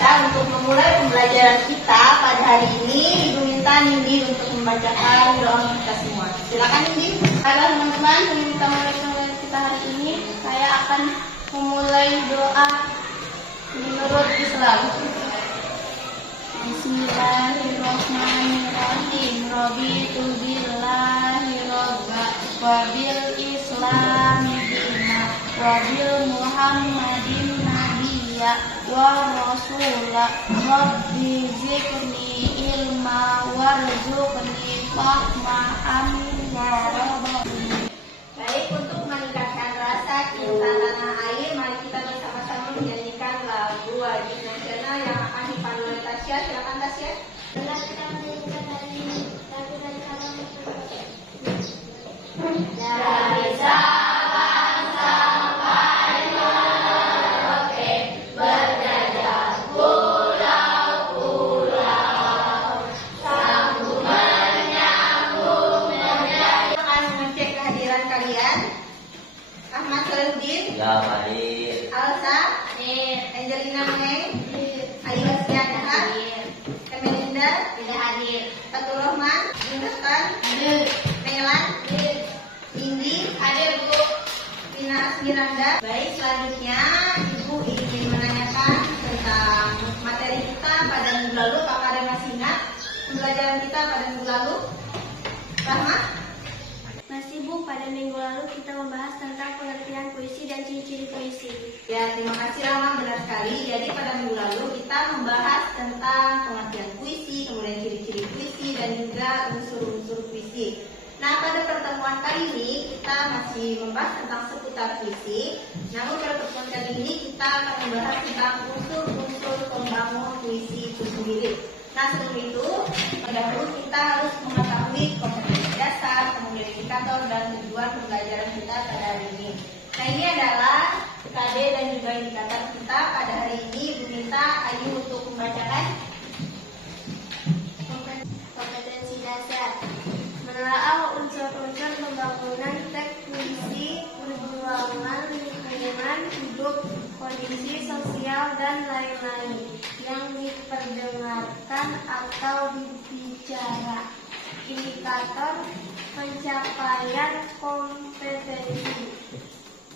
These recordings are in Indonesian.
biasa, untuk memulai pembelajaran kita pada hari ini, Ibu minta Nindi untuk membacakan doa kita semua. Silakan Nindi. Halo teman-teman, sebelum kita mulai pembelajaran kita hari ini, saya akan memulai doa menurut Islam. Bismillahirrahmanirrahim. Raditu billahi robba wa bil islami dina wa bil muhammadin nabiyya wa rasula. Rabbi zidni ilma warzuqni fahma amin ya rabbal alamin. Baik, untuk meningkatkan rasa cinta tanah air, mari kita bersama-sama menyanyikan lagu wajib nasional yang akan dipandu oleh Tasya. Silakan Tasya. Setelah kita menyanyikan hari ini, lagu dari kalam dari Sabang sampai Merauke, berjajah pulau-pulau, sambung menyambung menjadi. Akan mengecek kehadiran kalian. Ahmad Solihuddin. Ya, hadir. Alsa. Hadir. Angelina Meng. Ayu Hasyiana. Kemelinda. Tidak hadir. Fatur Rahman. Intan. Hadir. Melan. Hadir. Indi. Hadir, Bu. Rina Asmiranda. Baik, selanjutnya Ibu ingin menanyakan tentang materi kita pada minggu lalu. Apakah ada masih ingat pembelajaran kita pada minggu lalu? Rahma? Masih Bu, pada minggu lalu kita membahas tentang pengertian puisi dan ciri-ciri puisi. Ya, terima kasih Rahma, benar sekali. Jadi pada minggu lalu kita membahas tentang pengertian puisi, kemudian ciri-ciri puisi, dan juga unsur-unsur puisi. Nah, pada pertemuan kali ini kita masih membahas tentang seputar puisi. Namun pada pertemuan kali ini kita akan membahas tentang unsur-unsur pembangun puisi itu sendiri. Nah, sebelum itu, dahulu kita harus mengetahui kompetensi dasar, kemudian indikator, dan tujuan pembelajaran kita pada hari ini. Nah, ini adalah KD dan juga indikator kita pada hari ini. Ibu minta Ayu untuk membacakan. Kompetensi dasar menelaah unsur-unsur pembangunan teks puisi, perjuangan lingkungan hidup, kondisi sosial, dan lain-lain yang diperdengarkan atau dibicara. Indikator pencapaian kompetensi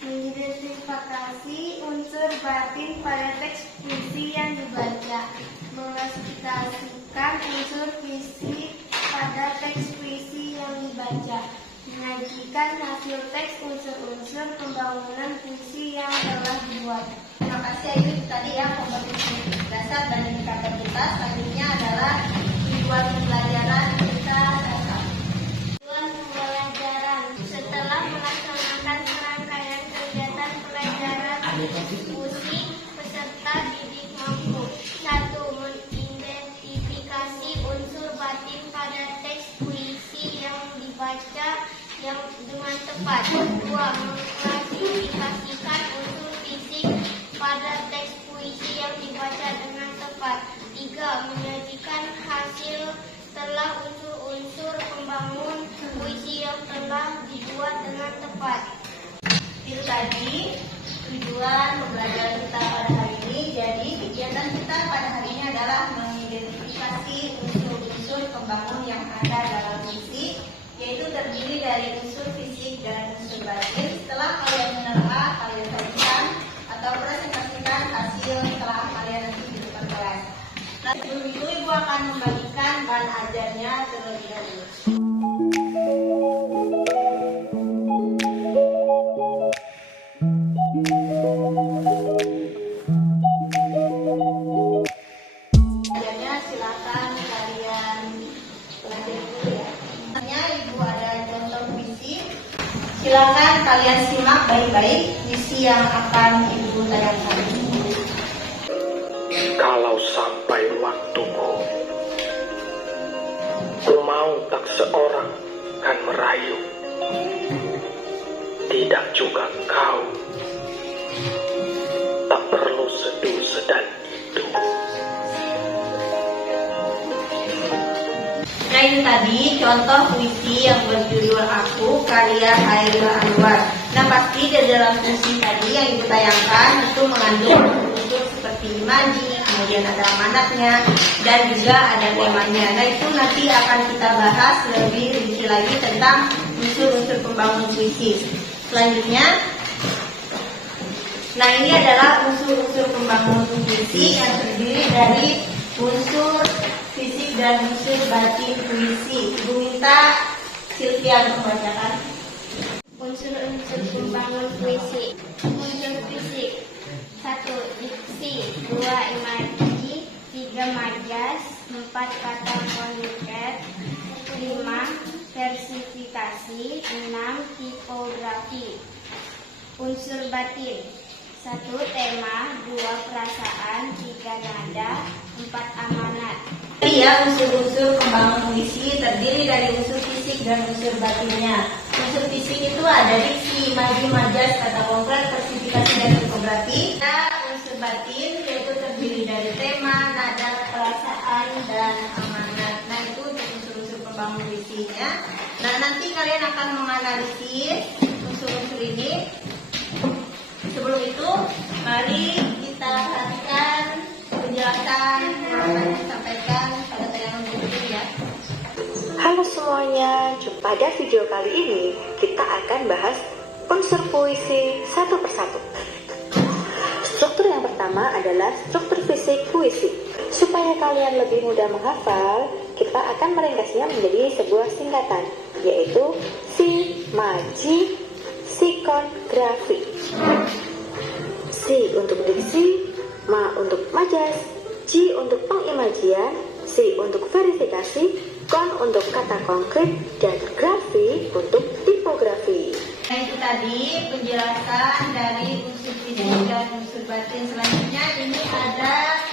mengidentifikasi unsur batin pada teks puisi yang dibaca, mengklasifikasikan unsur puisi pada teks puisi yang dibaca, menyajikan hasil teks unsur-unsur pembangunan puisi yang telah dibuat. Terima kasih Ayu, tadi ya kompetensi dasar dan indikator kita. Selanjutnya adalah tujuan pembelajaran kita dasar. Tujuan pembelajaran setelah melaksanakan serangkaian kegiatan pelajaran puisi, peserta didik mampu 1. Mengidentifikasi unsur batin pada teks puisi yang dibaca yang dengan tepat. 2. Mengklasifikasikan unsur fisik pada teks puisi yang dibaca dengan tepat. 3. Menyajikan hasil setelah unsur-unsur pembangun puisi yang telah dibuat dengan tepat. Itu tadi tujuan pembelajaran kita pada hari ini. Jadi kegiatan kita pada hari ini adalah mengidentifikasi unsur-unsur pembangun yang ada dalam puisi, yaitu terdiri dari unsur fisik dan unsur batin. Setelah kalian menelaah, kalian sajikan atau presentasikan hasil setelah kalian nanti di depan kelas. Nah, sebelum itu Ibu akan membagikan bahan ajarnya terlebih dahulu. Silakan kalian pelajari dulu ya. Selanjutnya Ibu ada contoh puisi. Silakan kalian simak baik-baik puisi yang akan Ibu tayangkan. Kalau sampai waktuku, ku mau tak seorang kan merayu, tidak juga kau, tak perlu seduh sedan itu. Nah, ini tadi contoh puisi yang berjudul Aku karya Hairil Anwar. Nah, pasti di dalam puisi tadi yang Ibu tayangkan itu mengandung unsur seperti imajinasi, kemudian ada amanatnya, dan juga ada temanya. Nah, itu nanti akan kita bahas lebih rinci lagi tentang unsur-unsur pembangun puisi. Selanjutnya, nah ini adalah unsur-unsur pembangun puisi yang terdiri dari unsur fisik dan unsur batin puisi. Ibu minta Sylvia untuk membacakan. Unsur-unsur pembangun puisi. Unsur fisik. 1. Diksi. 2. Imaji. 3. Majas. 4. Kata konkret. 5. Versifikasi. 6. Tipografi. Unsur batin. 1. Tema. 2. Perasaan. 3. Nada. 4. Amanat. Ya, unsur-unsur pembangun puisi terdiri dari unsur fisik dan unsur batinnya. Unsur fisik itu ada diksi, imaji, majas, kata konkret, versifikasi, dan tipografi. Nah, unsur batin yaitu terdiri dari tema, nada, perasaan, dan amanat. Nah, itu untuk unsur-unsur pembangun puisinya. Nah, nanti kalian akan menganalisis unsur-unsur ini. Sebelum itu, mari kita perhatikan penjelasan yang disampaikan pada tayangan berikut ya. Halo semuanya, pada video kali ini kita akan bahas unsur puisi satu persatu. Struktur yang pertama adalah struktur fisik puisi. Supaya kalian lebih mudah menghafal, kita akan meringkasnya menjadi sebuah singkatan, yaitu simaji psikografi. Si untuk diksi, ma untuk majas, ji untuk pengimajian, si untuk verifikasi, kon untuk kata konkret, dan grafi untuk tipografi. Nah, itu tadi penjelasan dari unsur fisik dan unsur batin. Selanjutnya ini ada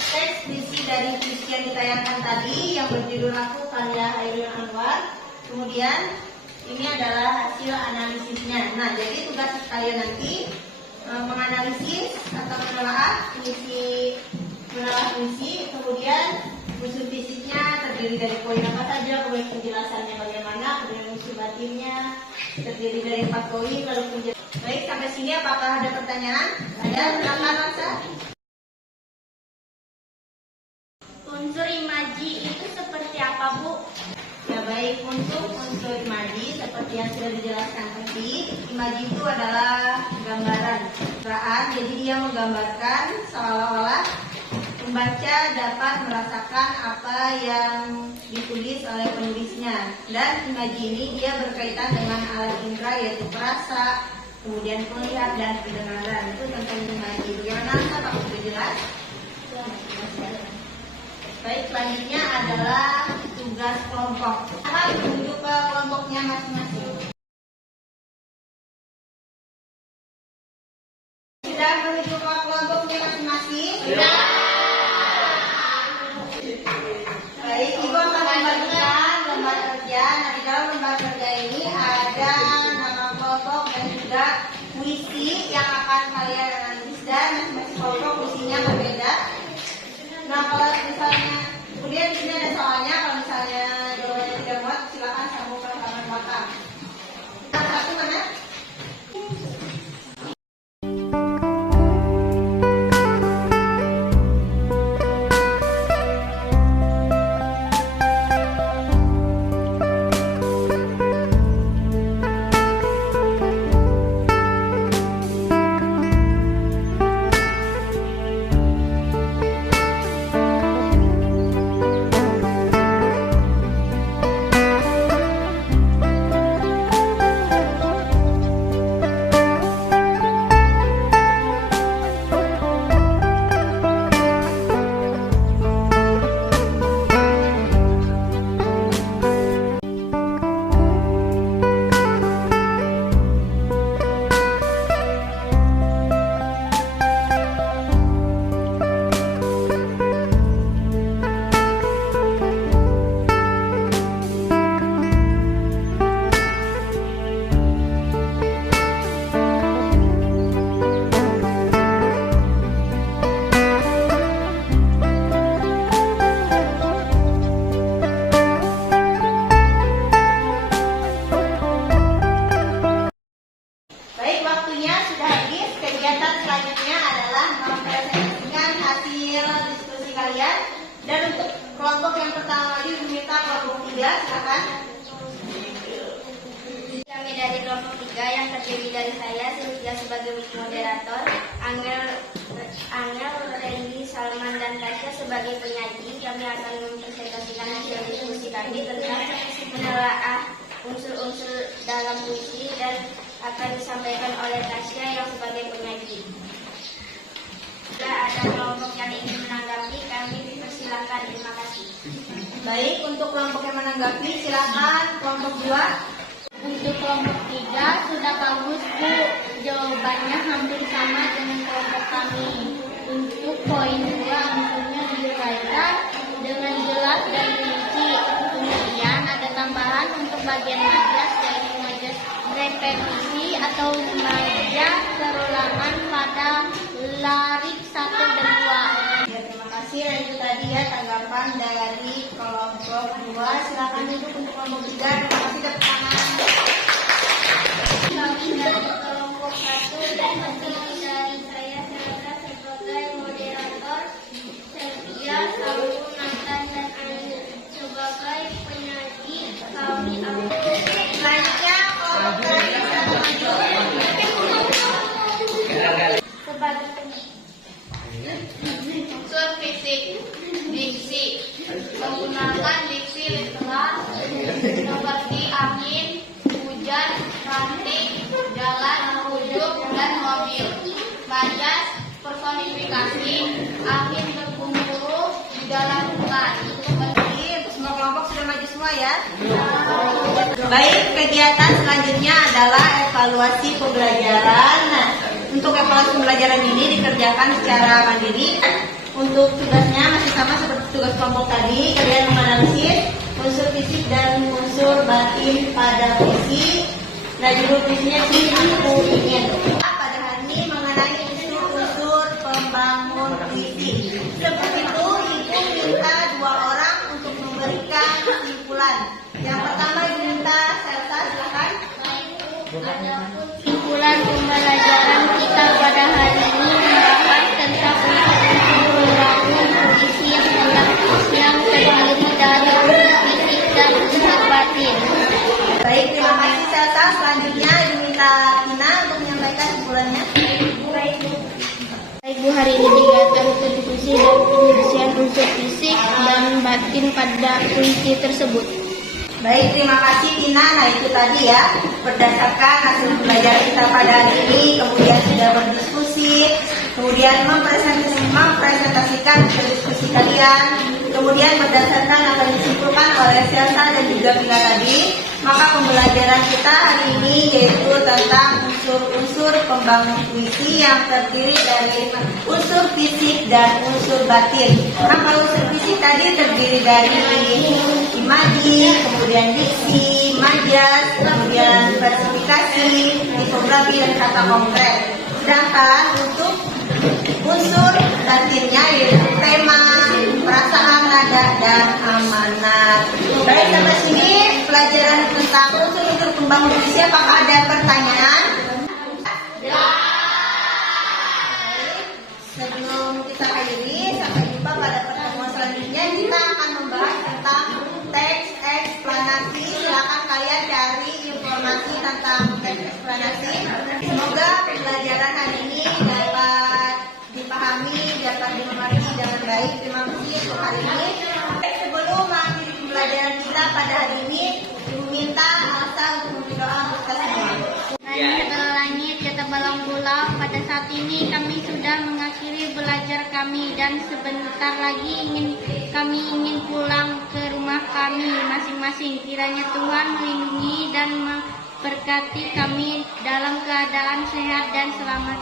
teks isi dari puisi yang ditayangkan tadi yang berjudul Aku karya Hairul Anwar. Kemudian ini adalah hasil analisisnya. Nah, jadi tugas kalian nanti menganalisis atau menelaah puisi, kemudian unsur fisiknya terdiri dari poin apa saja, kemudian penjelasannya bagaimana, kemudian unsur batinnya terdiri dari 4 poin, lalu penjelasan. Baik, sampai sini apakah ada pertanyaan? Ada? Silakan, Aksa. Unsur imaji itu seperti apa, Bu? Ya baik, untuk unsur imaji seperti yang sudah dijelaskan tadi, imaji itu adalah gambaran, jadi dia menggambarkan seolah-olah pembaca dapat merasakan apa yang ditulis oleh penulisnya. Dan imaji ini dia berkaitan dengan alat indera yaitu perasa, kemudian melihat dan pendengaran. Itu tentang imaji. Bagaimana Pak? Sudah jelas? Baik, selanjutnya adalah tugas kelompok. Menuju ke kelompoknya masing-masing. Sudah menuju ke kelompoknya masing-masing? Sudah. Baik, Ibu akan membagikan lembar kerja. Nah, di dalam lembar kerja ini ada nama kelompok dan juga puisi yang akan kalian analisis, dan masing-masing kelompok puisinya berbeda. Nah, kalau misalnya kemudian di sini ada soalnya, kalau misalnya jawabannya tidak muat, silakan sambung ke halaman belakang. hasil diskusi kalian. Dan untuk kelompok yang pertama tadi diminta kelompok 3, silakan. Kami dari kelompok 3 yang terdiri dari saya Sylvia sebagai moderator, Angel, Randy, Salman, dan Tasya sebagai penyaji. Kami akan mempresentasikan hasil diskusi kami tentang menelaah unsur-unsur dalam puisi dan akan disampaikan oleh Tasya yang sebagai penyaji. Jika ada kelompok yang ingin menanggapi, kami persilakan. Terima kasih. Baik, untuk kelompok yang menanggapi, silakan kelompok 2. Untuk kelompok 3 sudah bagus Bu, jawabannya hampir sama dengan kelompok kami. Untuk poin 2 unsurnya diuraikan dengan jelas dan rinci. Kemudian ada tambahan untuk bagian majas, yaitu majas repetisi atau majas terulangan pada larik 1 dan 2. Ya, terima kasih. Dan itu tadi ya tanggapan dari kelompok 2. Silakan duduk untuk kelompok 3. Terima kasih tepuk tangan. Kami dari kelompok 1 dan terdiri dari saya sebagai moderator, Sylvia, Saul, Nathan, dan Anu sebagai penyaji. Kami Selanjutnya kelompok 3 silakan maju. sebagai penyaji. Unsur fisik, diksi, menggunakan diksi literal seperti angin, hujan, ranting, jalan, ujung, dan mobil. Majas, personifikasi, angin bergemuruh di dalam hutan. Jadi, untuk semua kelompok sudah maju semua ya. Baik, kegiatan selanjutnya adalah evaluasi pembelajaran. Nah, untuk evaluasi pembelajaran ini dikerjakan secara mandiri. Untuk tugasnya masih sama seperti tugas kelompok tadi. Kalian menganalisis unsur fisik dan unsur batin pada puisi. Nah, judul puisinya sih Aku Ingin. Pada hari ini mengenai unsur-unsur pembangun puisi. Sebelum itu, Ibu minta 2 orang untuk memberikan kesimpulan. Yang pertama diminta Selsa, silakan. Kesimpulan pembelajaran kita pada hari ini membahas tentang unsur pembangun puisi yang terdiri dari unsur fisik dan unsur batin. Baik, terima kasih Selsa. Selanjutnya diminta Tina untuk menyampaikan kesimpulannya. Baik Bu, hari ini kegiatan diskusi dan penyelesaian unsur fisik dan batin pada puisi tersebut. Baik, terima kasih Tina. Nah, itu tadi ya, berdasarkan hasil pembelajaran kita pada hari ini, kemudian sudah berdiskusi, kemudian mempresentasikan hasil diskusi kalian, kemudian berdasarkan apa yang disimpulkan oleh Selsa dan juga Tina tadi, maka pembelajaran kita hari ini yaitu tentang unsur-unsur pembangun puisi yang terdiri dari unsur fisik dan unsur batin. Nah, kalau unsur fisik tadi terdiri dari imaji, kemudian diksi, majas, kemudian versifikasi, tipografi, dan kata konkret. Sedangkan untuk unsur batinnya yaitu tema, perasaan, nada, dan amanat. Baik, sampai sini pelajaran tentang unsur-unsur pembangun puisi. Apakah ada pertanyaan? Sebelum kita akhiri, sampai jumpa pada pertemuan selanjutnya. Kita akan membahas tentang teks eksplanasi. Silakan kalian cari informasi tentang teks eksplanasi. Semoga pembelajaran hari ini dapat dipahami, dapat dimengerti dengan baik. Terima kasih untuk hari ini. Sebelum mengakhiri pembelajaran kita pada hari ini, Ibu minta Alsa untuk berdoa untuk kita semua. Langit, kata balang pulau, pada saat ini kami sudah mengakhiri belajar kami dan sebentar lagi kami ingin pulang ke rumah kami masing-masing. Kiranya Tuhan melindungi dan memberkati kami dalam keadaan sehat dan selamat.